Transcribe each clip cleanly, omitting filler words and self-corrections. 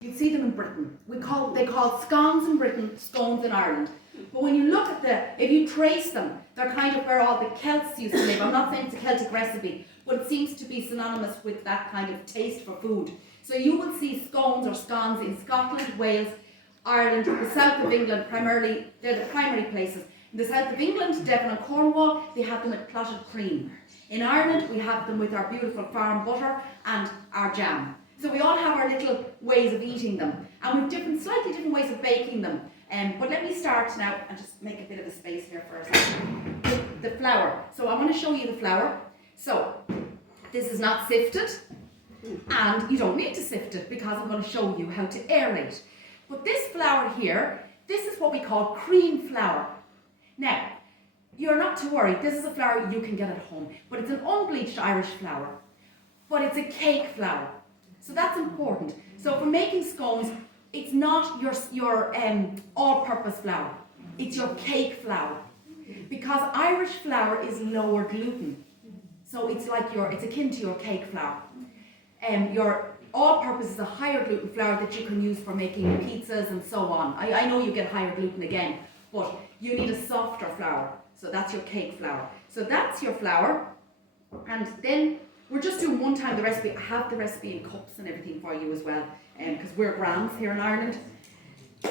You'd see them in Britain. They call scones in Britain, scones in Ireland. But when you look at if you trace them, they're kind of where all the Celts used to live. I'm not saying it's a Celtic recipe, but it seems to be synonymous with that kind of taste for food. So you will see scones or scones in Scotland, Wales, Ireland, the south of England, primarily, they're the primary places. In the south of England, Devon and Cornwall, they have them with clotted cream. In Ireland, we have them with our beautiful farm butter and our jam. So we all have our little ways of eating them, and we've slightly different ways of baking them. But let me start now and just make a bit of a space here first. The flour. So I want to show you the flour. So this is not sifted, and you don't need to sift it because I'm going to show you how to aerate. But this flour here, this is what we call cream flour. Now, you're not to worry, this is a flour you can get at home, but it's an unbleached Irish flour, but it's a cake flour. So that's important. So for making scones, it's not your all-purpose flour. It's your cake flour. Because Irish flour is lower gluten. So it's akin to your cake flour. Your all-purpose is a higher gluten flour that you can use for making pizzas and so on. I know you get higher gluten again, but you need a softer flour. So that's your cake flour. So that's your flour. And then we're just doing one time the recipe. I have the recipe in cups and everything for you as well, because we're grams here in Ireland.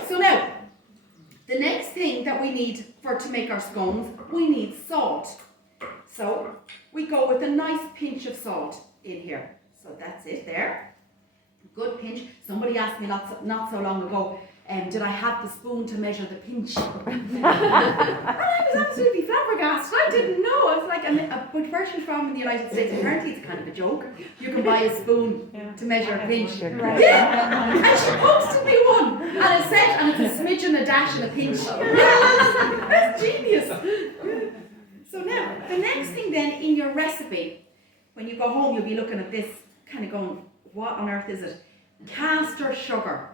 So now, the next thing that we need to make our scones, we need salt. So we go with a nice pinch of salt in here. So that's it there. Good pinch. Somebody asked me not so long ago, did I have the spoon to measure the pinch? And I was absolutely flabbergasted. I didn't know. I was like, but where she's from in the United States, apparently it's kind of a joke. You can buy a spoon to measure a pinch. Yeah. And she posted me one. And it said, and it's a smidge and a dash and a pinch. That's genius. So now, the next thing then in your recipe, when you go home, you'll be looking at this, kind of going, what on earth is it? Caster sugar.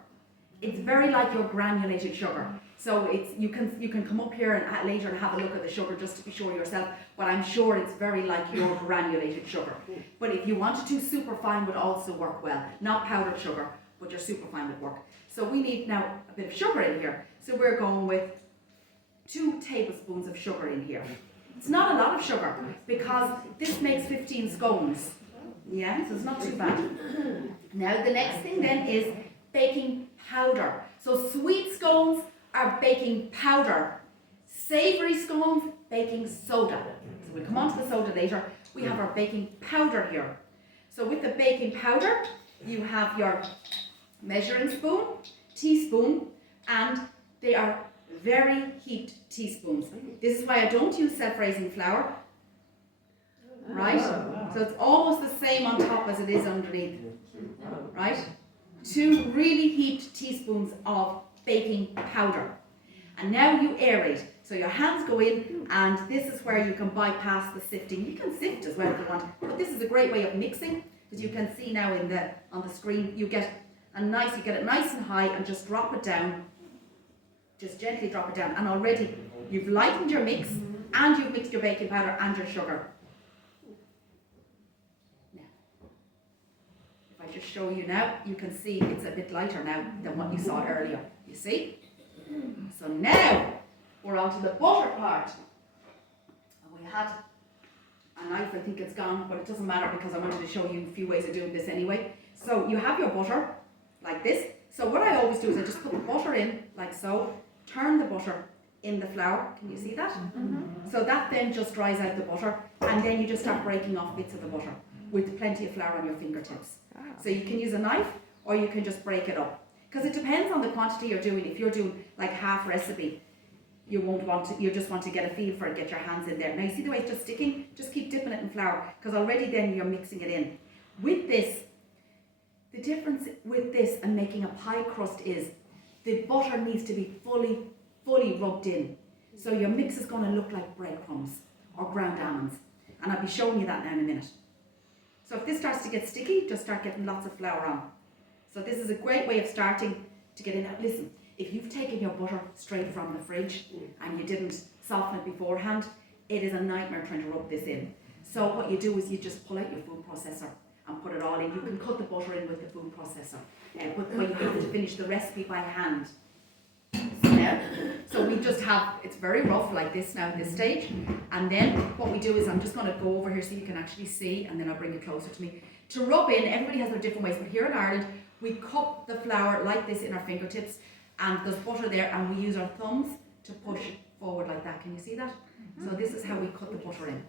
It's very like your granulated sugar. So you can come up here and later and have a look at the sugar just to be sure yourself, but I'm sure it's very like your granulated sugar. But if you wanted to, superfine would also work well. Not powdered sugar, but your superfine would work. So we need now a bit of sugar in here. So we're going with 2 tablespoons of sugar in here. It's not a lot of sugar because this makes 15 scones. Yeah, so it's not too bad. Now the next thing then is baking powder. So sweet scones are baking powder. Savoury scones, baking soda. So we'll come on to the soda later. We have our baking powder here. So with the baking powder, you have your measuring spoon, teaspoon, and they are very heaped teaspoons. This is why I don't use self-raising flour. Right? So it's almost the same on top as it is underneath. Right? 2 really heaped teaspoons of baking powder. And now you aerate. So your hands go in, and this is where you can bypass the sifting. You can sift as well if you want, but this is a great way of mixing, as you can see now on the screen. You get it nice and high, and just drop it down. Just gently drop it down, and already you've lightened your mix, and you've mixed your baking powder and your sugar. Just show you now, you can see it's a bit lighter now than what you saw earlier. You see? So now we're on to the butter part. And we had a knife, I think it's gone, but it doesn't matter because I wanted to show you a few ways of doing this anyway. So you have your butter like this. So what I always do is I just put the butter in like so, turn the butter in the flour. Can you see that? Mm-hmm. So that then just dries out the butter, and then you just start breaking off bits of the butter with plenty of flour on your fingertips. So you can use a knife, or you can just break it up. Because it depends on the quantity you're doing. If you're doing like half recipe, you just want to get a feel for it, get your hands in there. Now you see the way it's just sticking? Just keep dipping it in flour, because already then you're mixing it in. With this, the difference with this and making a pie crust is the butter needs to be fully rubbed in. So your mix is going to look like breadcrumbs or ground almonds. And I'll be showing you that now in a minute. So if this starts to get sticky, just start getting lots of flour on. So this is a great way of starting to get in. Listen, if you've taken your butter straight from the fridge and you didn't soften it beforehand, it is a nightmare trying to rub this in. So what you do is you just pull out your food processor and put it all in. You can cut the butter in with the food processor, but you have to finish the recipe by hand. So we just have, it's very rough like this now at this stage. And then what we do is, I'm just going to go over here so you can actually see, and then I'll bring it closer to me. To rub in, everybody has their different ways, but here in Ireland, we cup the flour like this in our fingertips, and there's butter there, and we use our thumbs to push forward like that. Can you see that? So this is how we cut the butter in.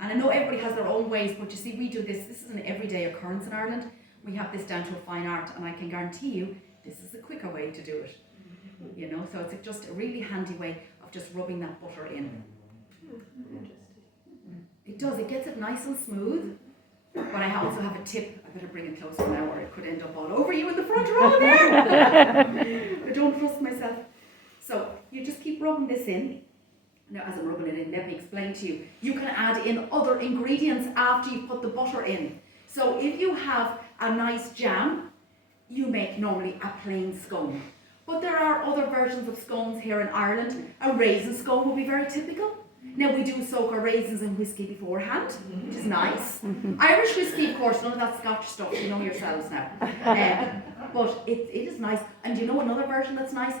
And I know everybody has their own ways, but you see, we do this. This is an everyday occurrence in Ireland. We have this down to a fine art, and I can guarantee you, this is a quicker way to do it. You know, so it's just a really handy way of just rubbing that butter in. It does, it gets it nice and smooth. But I also have a tip. I better bring it closer now, or it could end up all over you in the front row there. I don't trust myself. So you just keep rubbing this in. Now, as I'm rubbing it in, let me explain to you. You can add in other ingredients after you put the butter in. So if you have a nice jam, you make normally a plain scone. But there are other versions of scones here in Ireland. A raisin scone would be very typical. Now, we do soak our raisins in whiskey beforehand, which is nice. Irish whiskey, of course, none of that Scotch stuff, you know yourselves now. But it is nice. And you know another version that's nice?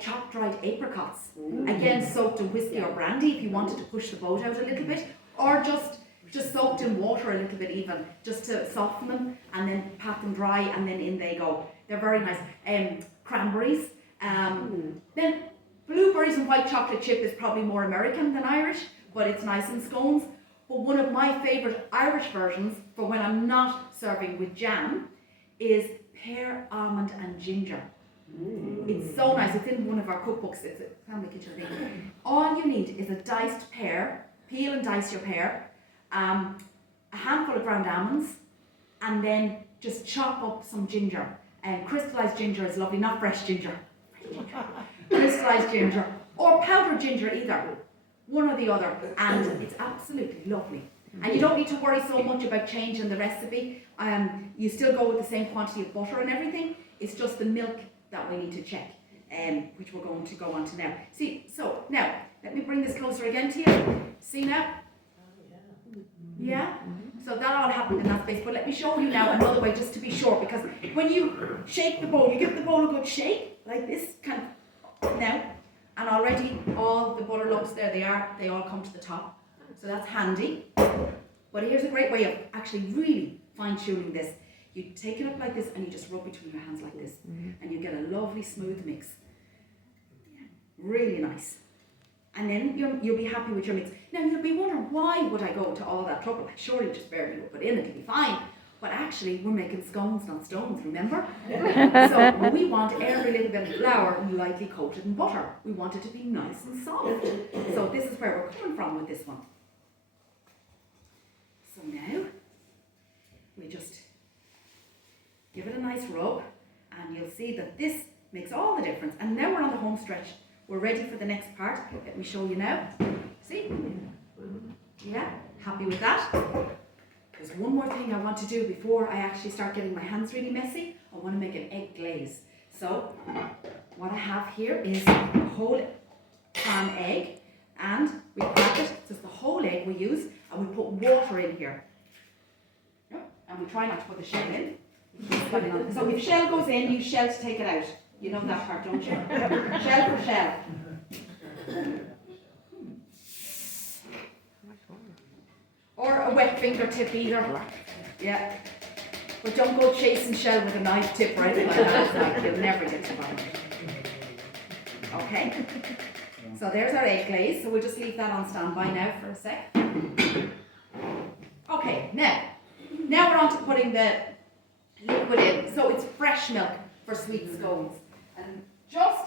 Chopped dried apricots. Again, soaked in whiskey or brandy if you wanted to push the boat out a little bit. Or just soaked in water a little bit even, just to soften them, and then pat them dry, and then in they go. They're very nice. Cranberries. Then blueberries and white chocolate chip is probably more American than Irish, but it's nice in scones. But one of my favourite Irish versions, for when I'm not serving with jam, is pear, almond and ginger. It's so nice. It's in one of our cookbooks. It's a family kitchen thing. All you need is a diced pear, peel and dice your pear, a handful of ground almonds, and then just chop up some ginger. Crystallized ginger is lovely, not fresh ginger. Crystallized ginger, or powdered ginger, either. One or the other, and it's absolutely lovely. And you don't need to worry so much about changing the recipe. You still go with the same quantity of butter and everything. It's just the milk that we need to check, which we're going to go on to now. See, so now, let me bring this closer again to you. See now? Yeah? So that all happened in that space, but let me show you now another way just to be sure, because when you shake the bowl, you give the bowl a good shake, like this, kind of, now, and already all the butter lumps there, they all come to the top. So that's handy. But here's a great way of actually really fine-tuning this. You take it up like this and you just rub between your hands like this, and you get a lovely smooth mix. Yeah, really nice. And then you'll be happy with your mix. Now you'll be wondering, why would I go to all that trouble? Like, surely just barely rub it in, it'll be fine. But actually, we're making scones, not stones, remember? So we want every little bit of flour lightly coated in butter. We want it to be nice and soft. So this is where we're coming from with this one. So now, we just give it a nice rub, and you'll see that this makes all the difference. And now we're on the home stretch. We're ready for the next part. Let me show you now. See? Yeah, happy with that? There's one more thing I want to do before I actually start getting my hands really messy. I want to make an egg glaze. So, what I have here is a whole pan egg, and we crack it. So it's the whole egg we use, and we put water in here. Yep. And we try not to put the shell in. So if shell goes in, use shell to take it out. You know that part, don't you? Shell for shell. Or a wet fingertip either. Yeah. But don't go chasing shell with a knife tip or anything like that. Like, you'll never get to bottom. Okay. So there's our egg glaze. So we'll just leave that on standby now for a sec. Okay, now we're on to putting the liquid in. So it's fresh milk for sweet scones. And just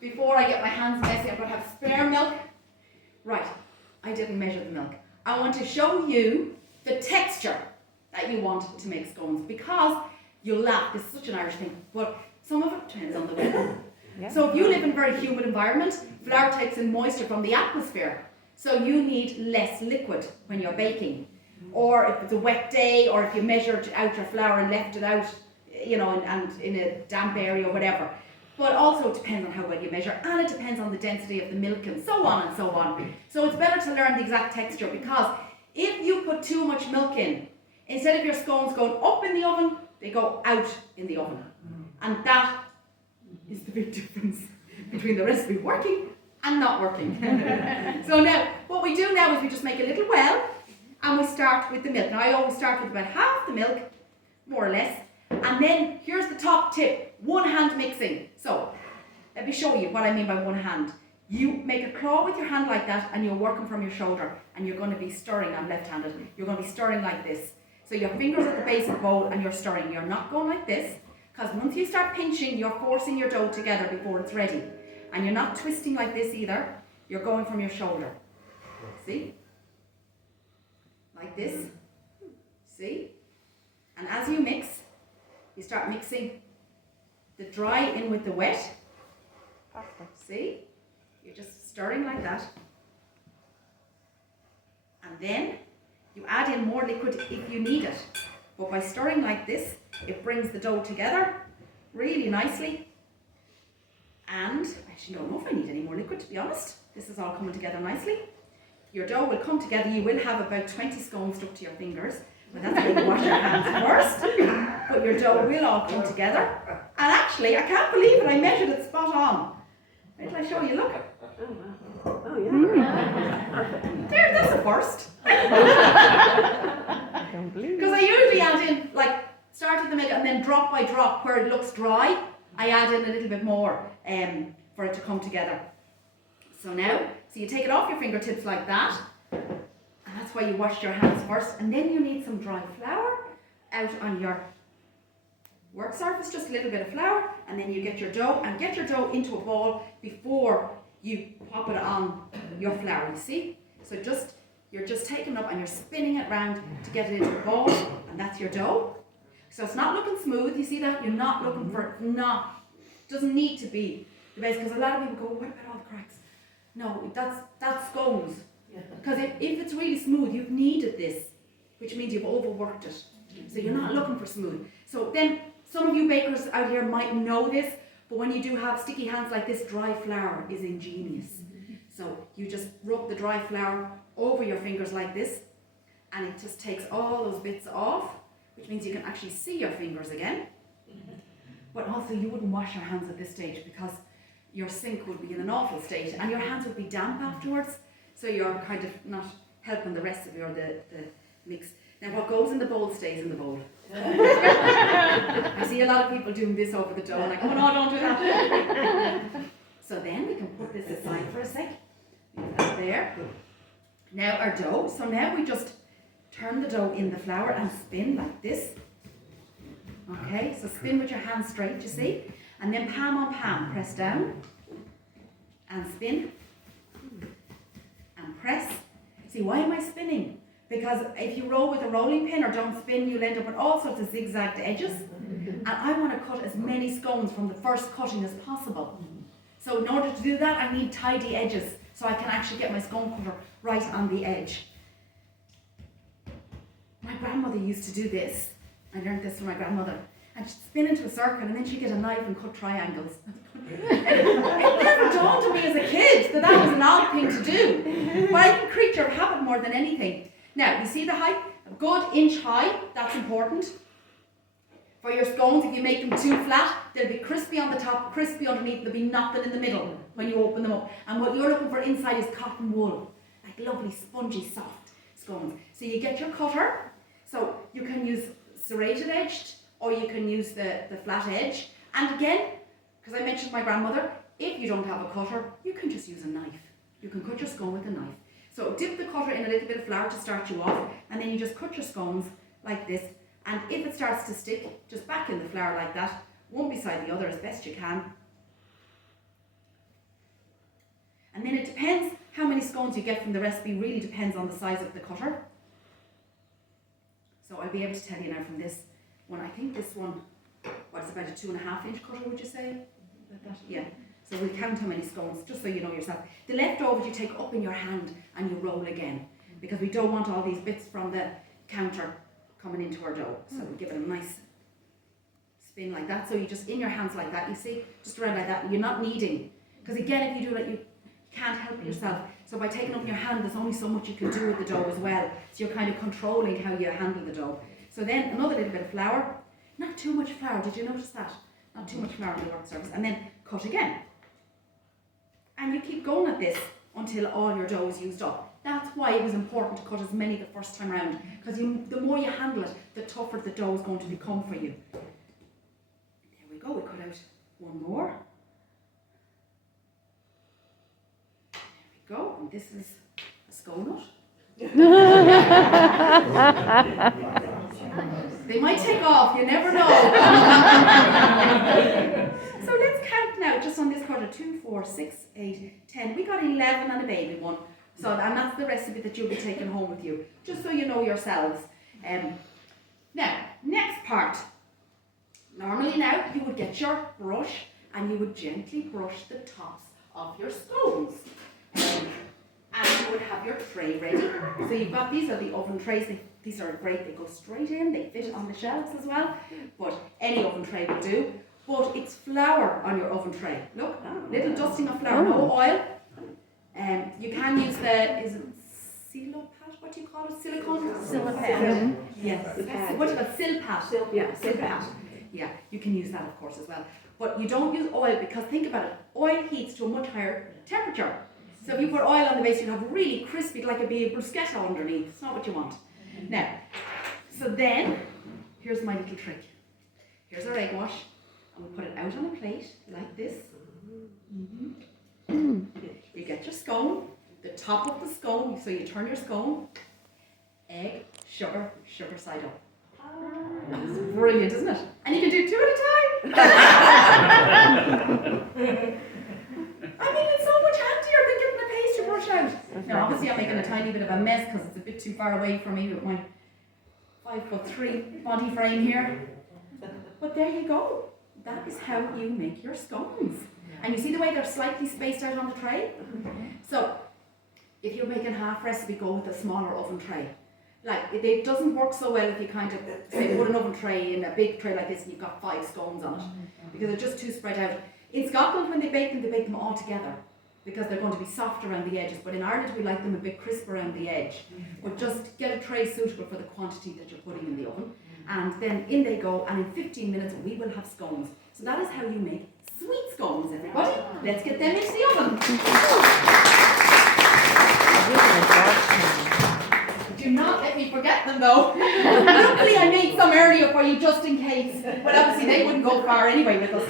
before I get my hands messy, I'm going to have spare milk. Right, I didn't measure the milk. I want to show you the texture that you want to make scones, because you'll laugh, this is such an Irish thing, but some of it depends on the weather. Yeah. So if you live in a very humid environment, flour takes in moisture from the atmosphere, so you need less liquid when you're baking. Or if it's a wet day, or if you measured out your flour and left it out, you know, and in a damp area or whatever. But also it depends on how well you measure, and it depends on the density of the milk, and so on and so on. So it's better to learn the exact texture, because if you put too much milk in, instead of your scones going up in the oven, they go out in the oven. And that is the big difference between the recipe working and not working. So now, what we do now is we just make a little well, and we start with the milk. Now I always start with about half the milk, more or less. And then here's the top tip, one hand mixing. So let me show you what I mean by one hand. You make a claw with your hand like that, and you're working from your shoulder, and you're going to be stirring. I'm left-handed. You're going to be stirring like this. So your fingers at the base of the bowl, and you're stirring. You're not going like this, because once you start pinching, you're forcing your dough together before it's ready. And you're not twisting like this either. You're going from your shoulder. See? Like this. See? And as you mix, you start mixing the dry in with the wet. See? You're just stirring like that. And then you add in more liquid if you need it. But by stirring like this, it brings the dough together really nicely. And I actually don't know if I need any more liquid, to be honest. This is all coming together nicely. Your dough will come together. You will have about 20 scones stuck to your fingers. But that's where you wash your hands first. But your dough will all come together. And actually, I can't believe it, I measured it spot on. Wait till I show you, look. Oh, yeah. There, that's a first. I don't believe it. Because I usually add in, like, start at the middle and then drop by drop where it looks dry, I add in a little bit more for it to come together. So now, so you take it off your fingertips like that, and that's why you wash your hands first, and then you need some dry flour out on your work surface, just a little bit of flour, and then you get your dough, and get your dough into a ball before you pop it on your flour, you see? So you're just taking it up and you're spinning it round to get it into a ball, and that's your dough. So it's not looking smooth, you see that? You're not looking for it, doesn't need to be the best, because a lot of people go, what about all the cracks? No, that's scones. Because if it's really smooth, you've kneaded this, which means you've overworked it. So you're not looking for smooth. So then, some of you bakers out here might know this, but when you do have sticky hands like this, dry flour is ingenious. So you just rub the dry flour over your fingers like this, and it just takes all those bits off, which means you can actually see your fingers again. But also you wouldn't wash your hands at this stage, because your sink would be in an awful state, and your hands would be damp afterwards, so you're kind of not helping the recipe or the mix. Now what goes in the bowl stays in the bowl. I see a lot of people doing this over the dough, and like, oh no, don't do that. So then we can put this aside for a sec. Leave that there. Now our dough, so now we just turn the dough in the flour and spin like this. Okay, so spin with your hands straight, you see? And then palm on palm, press down and spin and press. See, why am I spinning? Because if you roll with a rolling pin or don't spin, you'll end up with all sorts of zigzagged edges. And I want to cut as many scones from the first cutting as possible. So in order to do that, I need tidy edges, so I can actually get my scone cutter right on the edge. My grandmother used to do this. I learned this from my grandmother. And she'd spin into a circle, and then she'd get a knife and cut triangles. It never dawned on me as a kid that was an odd thing to do. But I think creature of habit more than anything. Now, you see the height? A good inch high, that's important. For your scones, if you make them too flat, they'll be crispy on the top, crispy underneath, there'll be nothing in the middle when you open them up. And what you're looking for inside is cotton wool, like lovely, spongy, soft scones. So you get your cutter, so you can use serrated edged, or you can use the flat edge. And again, because I mentioned my grandmother, if you don't have a cutter, you can just use a knife. You can cut your scone with a knife. So dip the cutter in a little bit of flour to start you off, and then you just cut your scones like this. And if it starts to stick, just back in the flour like that, one beside the other as best you can. And then it depends how many scones you get from the recipe, really depends on the size of the cutter. So I'll be able to tell you now from this one. I think this one, it's about a 2.5 inch cutter, would you say? Like that? Yeah. So we'll count how many scones, just so you know yourself. The leftovers you take up in your hand and you roll again, because we don't want all these bits from the counter coming into our dough. So we give it a nice spin like that. So you just, in your hands like that, you see, just around like that. You're not kneading, because again, if you do that, you can't help yourself. So by taking up your hand, there's only so much you can do with the dough as well. So you're kind of controlling how you handle the dough. So then another little bit of flour. Not too much flour, did you notice that? Not too much flour on the work surface. And then cut again. And you keep going at this until all your dough is used up. That's why it was important to cut as many the first time around, because the more you handle it, the tougher the dough is going to become for you. There we go, we cut out one more. There we go, and this is a scone nut. They might take off, you never know. So let's count now, just on this cutter, 2, 4, 6, 8, 10. We got 11 and a baby one. So, and that's the recipe that you'll be taking home with you, just so you know yourselves. Now, next part. Normally now, you would get your brush and you would gently brush the tops of your scones. And you would have your tray ready. So you've got, these are the oven trays. These are great, they go straight in, they fit on the shelves as well. But any oven tray will do. But it's flour on your oven tray. Look, little dusting of flour, no oil. You can use is it Silopat? What do you call it? Silicone? Silopat. Yes. What do you call it? Silpat. Silpat. Yeah, you can use that of course as well. But you don't use oil because think about it, oil heats to a much higher temperature. So if you put oil on the base, you'll have really crispy, like it'd be a bruschetta underneath. It's not what you want. Now, so then, here's my little trick. Here's our egg wash, and we put it out on a plate like this. You get your scone, the top of the scone, so you turn your scone, egg, sugar, sugar side up. That's brilliant, isn't it? And you can do 2 at a time. I mean, it's so much handier than getting a pastry brush out. Now, obviously, I'm making a tiny bit of a mess because it's a bit too far away from me with my 5'3" body frame here. But there you go. That is how you make your scones. And you see the way they're slightly spaced out on the tray? So, if you're making half recipe, go with a smaller oven tray. Like, it doesn't work so well if you kind of, say, put an oven tray in a big tray like this and you've got 5 scones on it. Because they're just too spread out. In Scotland, when they bake them all together. Because they're going to be soft around the edges. But in Ireland, we like them a bit crisp around the edge. But just get a tray suitable for the quantity that you're putting in the oven. And then in they go, and in 15 minutes, we will have scones. So that is how you make sweet scones, everybody. Let's get them into the oven. Do not let me forget them though. Luckily I made some earlier for you just in case. But obviously they wouldn't go far anyway with us.